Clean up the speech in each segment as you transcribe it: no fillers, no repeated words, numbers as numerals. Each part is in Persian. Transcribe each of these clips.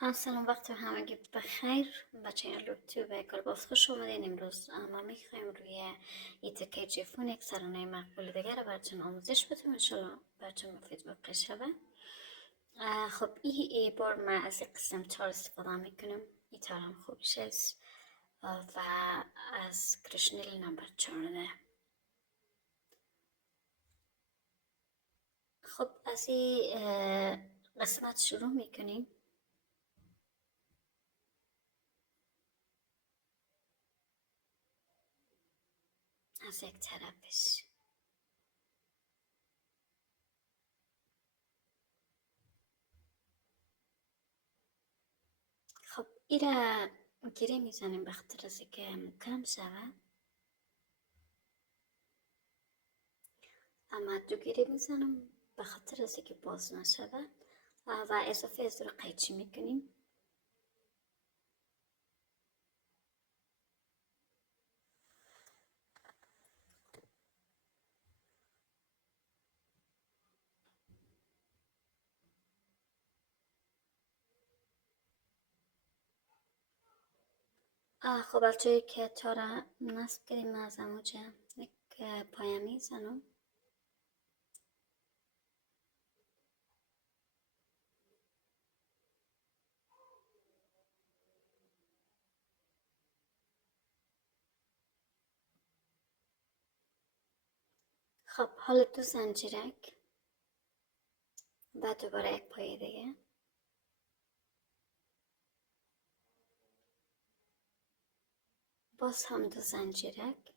سلام وقت همگی بخیر. بچه لطفی به کلباس خوش اومدین. امروز ما میخوایم روی ETK جیفون یک سرانه مقبول دیگر رو براتون آموزش بدیم. انشالله براتون مفید واقع شده. خب ای بار ما از این قسم تار استفاده میکنیم. این تار هم خوبش است و از کرشنیل نمبر 14. خب از این قسمت شروع میکنیم. از یک طرفش خب ایره گیره میزنیم به خاطر از که محکم شود. اما دو گیره میزنم به خاطر از که باز نشود و اضافه از رو قیچی میکنیم. خب از جایی که تارا نصب کردیم از اموجه یک پایه میزنم. خب حالا دو زنجیرک و دوباره یک پایه دیگه. باز هم دو زنجیرک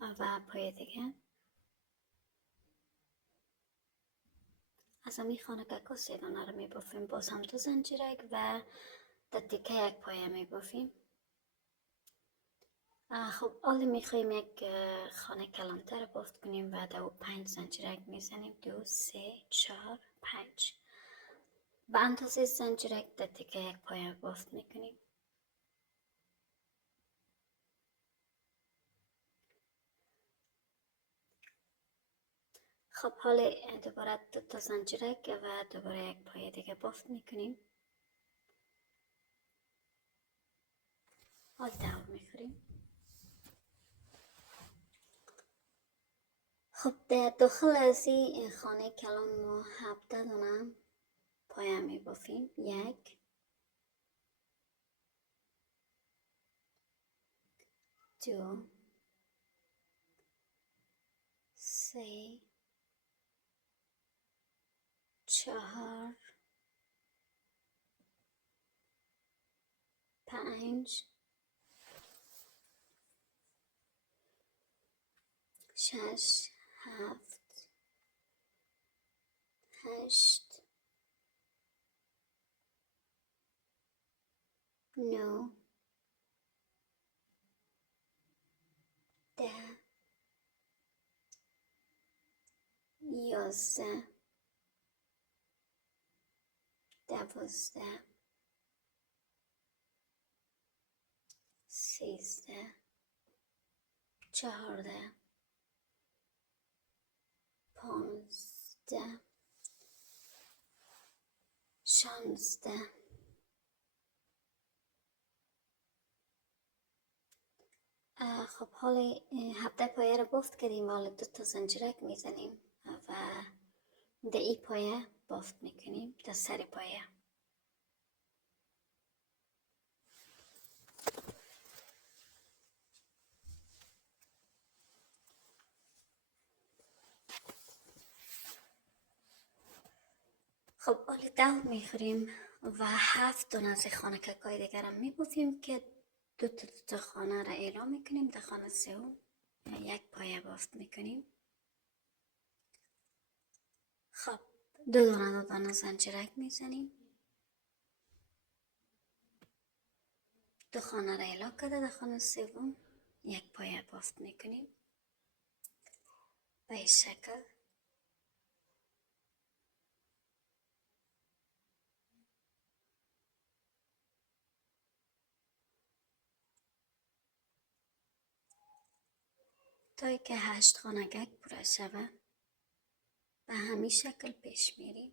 و پایه دیگه. از امی خانه که سیگانه رو میبافیم. باز هم دو زنجیرک و در تیکه یک پایه میبافیم. خب حالا میخوایم یک خانه کلانتر بافت کنیم و دو 5 زنجیرک میزنیم. 2 3 4 5 به اندازه زنجیرک در تیکه یک پایه بافت میکنیم. خب حالا دوباره 2 تا زنجیرک و دوباره یک پایه دیگه بافت میکنیم. حالا دو میخوریم. خب در داخل از این خانه کلان ما 17 دونه پایه میبافیم. 1 2 3 4 5 6 7 8 9 10 11 12 13 14 15 16 خب حالا 17 پایه رو بافت کردیم. حالا 2 تا زنجیرک میزنیم و در این پایه بافت میکنیم در سر پایه. خب حالا 10 میخوریم و 7 دونه از خانککای دیگر هم میبافیم که دو تا خانه را اعلام میکنیم. در خانه سوم یک پایه بافت میکنیم. خب دو دانه زنجیرک میزنیم. دو خانه را اعلام کرده. در خانه سوم یک پایه بافت میکنیم به این شکل. تا که 8 خانگک پوره شود به همین شکل پیش میریم.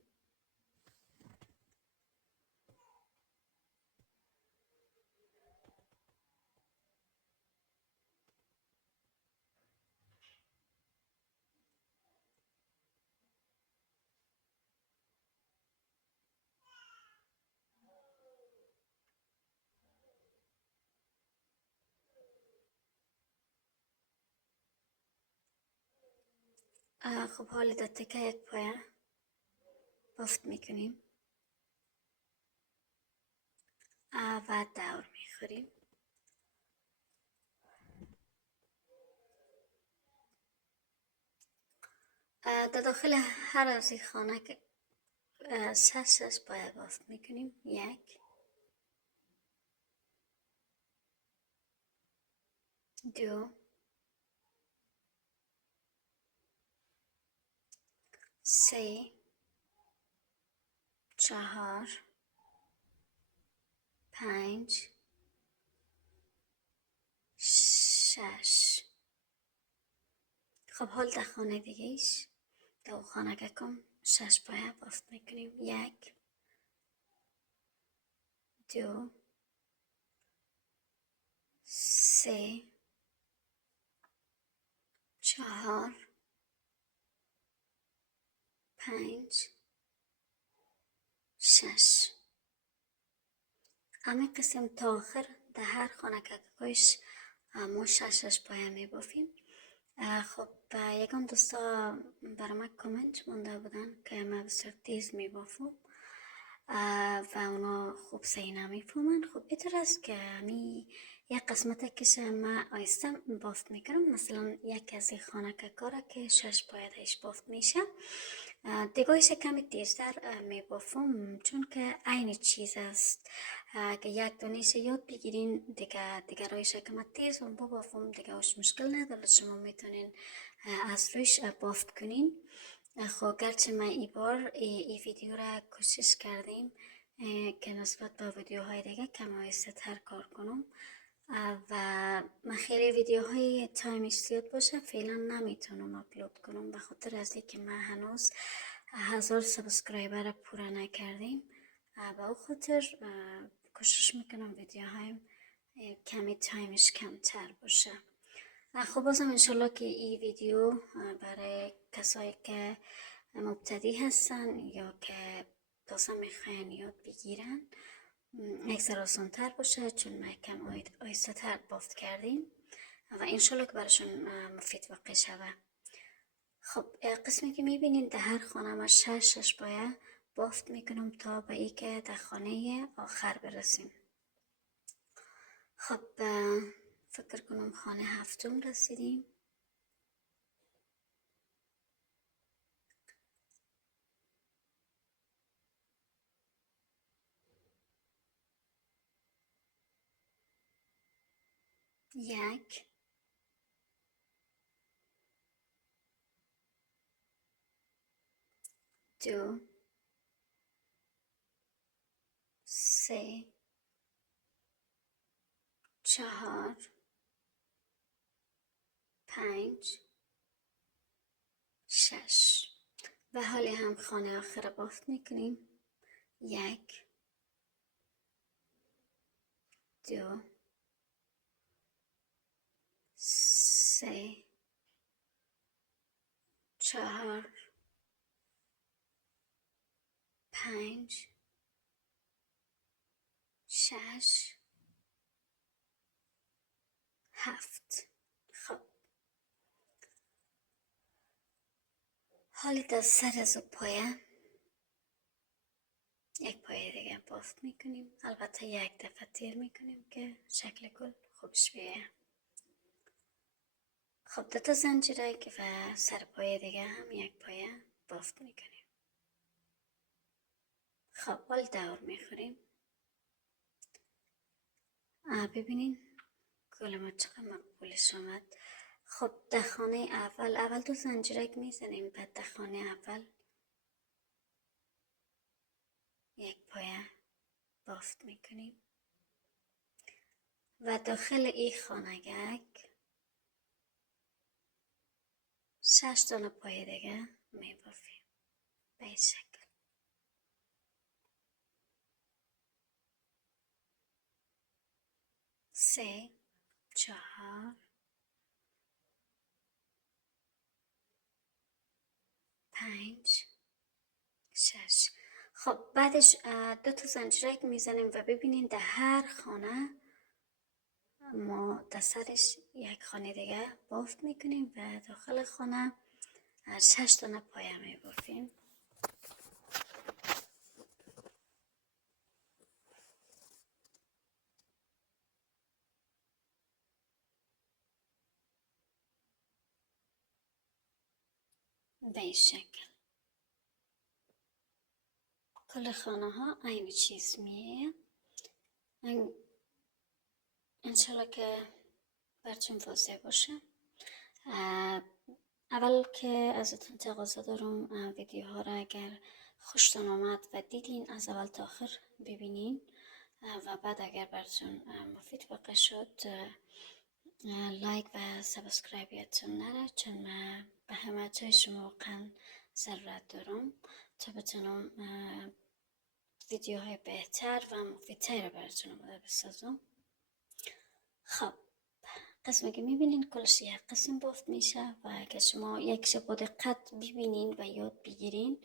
خب حالا در تکه یک پایه بافت میکنیم و دور میخوریم. در داخل هر از این خانه که شش پایه بافت میکنیم. 1 2 3 4 5 6. خب حال در خانه دیگه ایش در خانه که کم 6 پایه بافت میکنیم. 1 2 3 4 5 6. اما قسم تا آخر در هر خانه که کش ما 6 پایه می بافیم. خب یکم دوستا برای من کامنت مونده بودن که من بسیار تیز می بافم و اونا خوب صحیح نمیفهمن. خب اینطور است که می یک قسمت کش من آیسته بافت میکنم. مثلا یک از این خانه که کاره که 6 پایه دایش بافت میشه، دیگایش کمی تیزتر می بافم چون که عین چیز است. که یک دونیش یاد بگیرین دیگه رویش که تیز و بافم دیگه هاش مشکل نداره، شما میتونین از رویش بافت کنین. خب گرچه من ای بار ای ویدیو را کوشش کردیم که نسبت به ویدیوهای دیگه کم آیسته تر کار کنم و من خیلی ویدیوهای تایمش زیاد باشه فعلا نمیتونم اپلود کنم به خاطر از که من هنوز 1000 سابسکرایبر پورا نکردیم. به او خاطر کوشش میکنم ویدیوهایم کمی تایمش کمتر باشه. خب بازم انشالله که این ویدیو برای کسایی که مبتدی هستن یا که تازه میخواین یاد بگیرن یک ذره آسان تر باشه، چون ما کم آیسته تر بافت کردیم و انشالله که براشون مفید واقع شوه. خب قسمی که میبینین در هر خانه ما 6 پایه بافت میکنم تا به ای که در خانه آخر برسیم. خب فکر کنم خانه هفتم رسیدیم. یک 2 3 4 5 6 و حالی هم خانه آخر بافت میکنیم. 1 2 3 4 5 6 7. خب حالی در سر از پایه یک پایه دیگه بافت میکنیم. البته یک دفعه تیر میکنیم که شکل کل خوبش بیه. خب 2 تا زنجیرک و سر پایه دیگه هم یک پایه بافت میکنیم. خب حال دور میخوریم. ببینین گل ما چقدر مقبولش آمد. خب در خانه اول 2 زنجیرک میزنیم، بعد در خانه اول یک پایه بافت میکنیم و داخل این خانگک 6 دانه پایه دیگه میبافیم به این شکل. 3 4 5 6. خب بعدش 2 تا زنجیرک میزنیم و ببینین در هر خانه ما در سرش یک خانه دیگه بافت میکنیم و داخل خانه 6 دانه پایه میبافیم. به این شکل کل خانه ها این چیز میه. انشالله که براتون واضح باشه. اول که ازتون تقاضا دارم ویدیوها را اگر خوشتون آمد و دیدین از اول تا آخر ببینین و بعد اگر براتون مفید واقع شد لایک و سابسکرایبیتون نره، چون من به حمایت شما واقعا ضرورت دارم تا بتونم ویدیوهای بهتر و مفیدتر رو براتون آماده بسازم. خب قسمی که میبینین کلش یک قسم بافت میشه و اگر شما یک شب با دقت ببینین و یاد بگیرین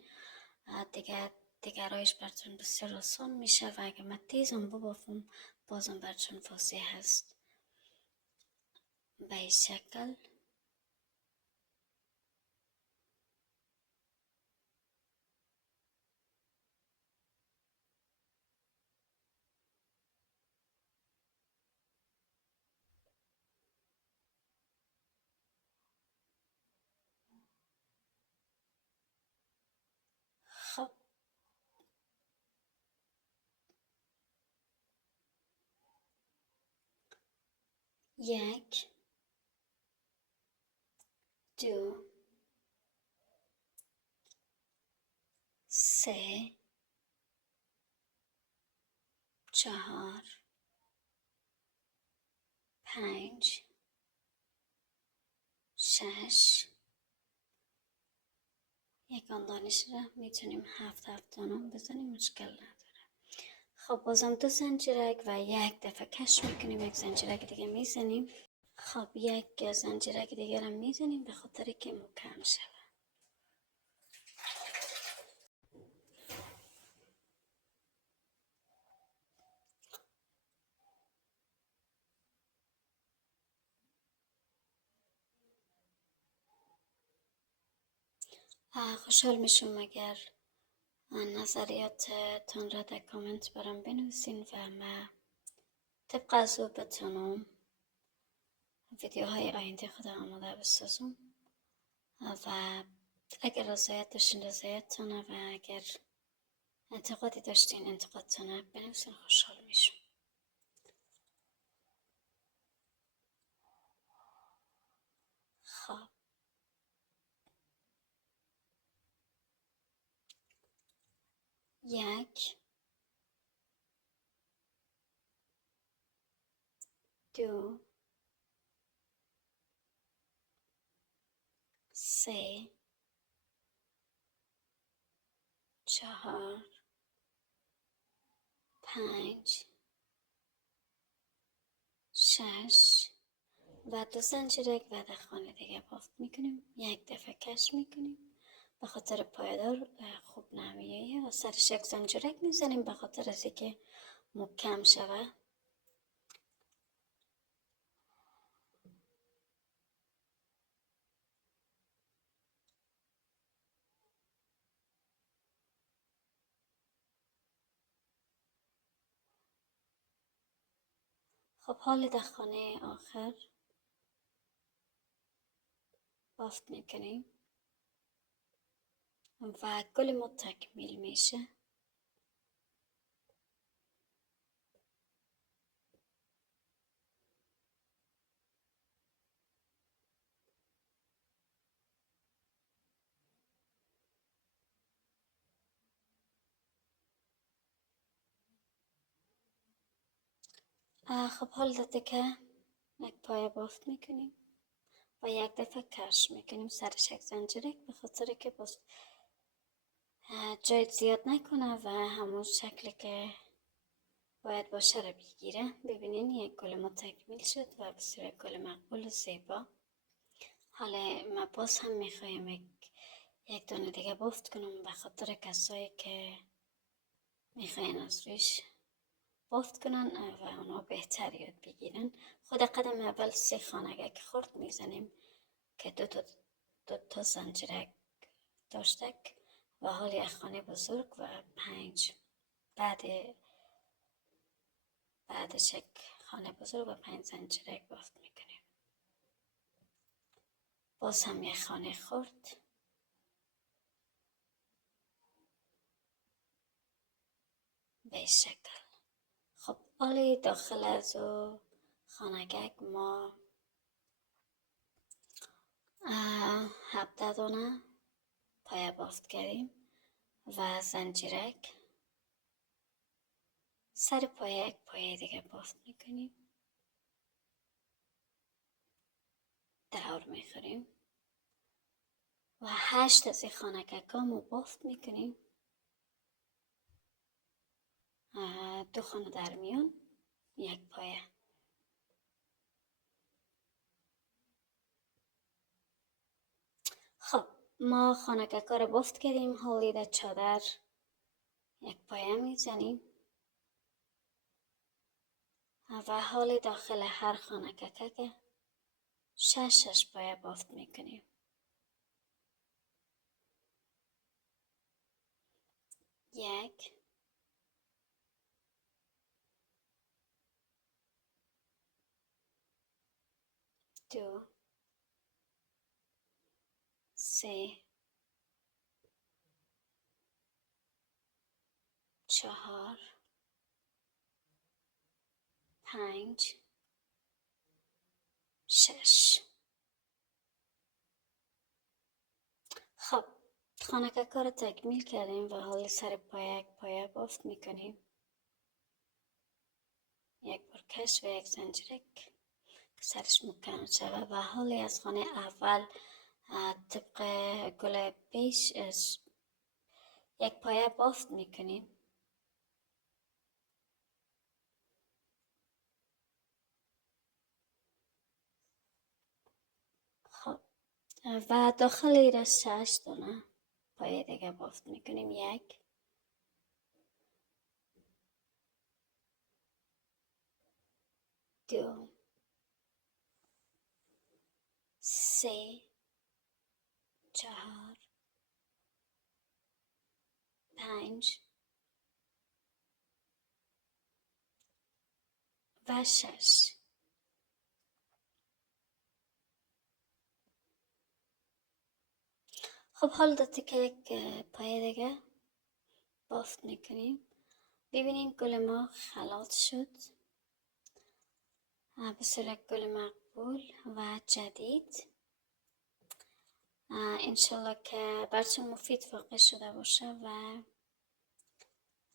دیگرایش براتون بسیار آسان میشه و اگر من تیزم ببافم بازم براتون واضح هست. به این شکل خب 1 2 3 4 5 6 یکان دانش را میتونیم 7 دانم بزنیم، مشکل نداره. خب بازم 2 زنجیرک و یک دفعه کش میکنیم، یک زنجیرک دیگه میزنیم. خب یک زنجیرک دیگه را میزنیم به خاطر که محکم شود. خوشحال میشم اگر نظریاتتان را در کامنت برام بنویسین و من طبق از او بتونم ویدیوهای آینده خودم آماده بسازم و اگر رضایت داشتین رضایتتانه و اگر انتقادی داشتین انتقادتانه بنویسین، خوشحال میشم. خب 1 2 3 4 5 6 و 2 زنجیرک و در خانه دیگه بافت میکنیم. یک دفعه کش میکنیم به خاطر پایدار خوب نمیایه و سرش یک زنجیرک میزنیم به خاطر از اینکه محکم شوه. خب حال در خانه آخر بافت میکنیم و گل ما تکمیل میشه. خب حال داده که یک پایه بافت میکنیم و یک دفعه کش میکنیم سرش یک زنجیرک به خاطر که باز جای زیاد نکنه و همون شکلی که باید باشه رو بگیره. ببینین یک گل ما تکمیل شد و بسیار گل مقبول و زیبا. حالا ما باز هم میخوایم یک دانه دیگه بافت کنم به خاطر کسایی که میخواین از روش بافت کنن و اونا بهتر یاد بگیرن. خود قدم اول 3 خانه که خورد میزنیم که دو تا زنجیرک داشتک و حال یک خانه بزرگ و 5 بعدش یک خانه بزرگ و 5 زنجیرک بافت میکنیم. باز هم یک خانه خرد به شکل. خب حالی داخل از او خانگک ما 17 دانه پایه بافت کردیم و زنجیرک سر پایه یک پایه دیگه بافت میکنیم، دور میخوریم و 8 از این خانگک ها ما بافت میکنیم. 2 خانه در میان، یک پایه. خب ما خانگک ها رو بافت کردیم، حالی در چادر یک پایه میزنیم و حالی داخل هر خانگک 6 پایه بافت میکنیم. 1 2 3 4 5 6. خب خانگک ها رو تکمیل کردیم و حالی سر پایه یک پایه بافت میکنیم، یک بار کش و یک زنجیرک که سرش مکمل شود و حالی از خانه اول طبق گل پیش یک پایه بافت میکنیم. خب و داخل ایره 6 دانه پایه دیگه بافت میکنیم. 1 2 3 4 5 و 6. خب حال داتی که یک پایه دیگه بافت میکنیم. ببینیم گل ما خلاط شد به صورت گل مقبول و جدید. انشالله که براتون مفید واقع شده باشه و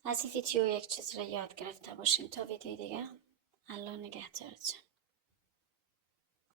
از این ویدیو یک چیز را یاد گرفته باشیم. تا ویدیو دیگه، الله نگهدارتون.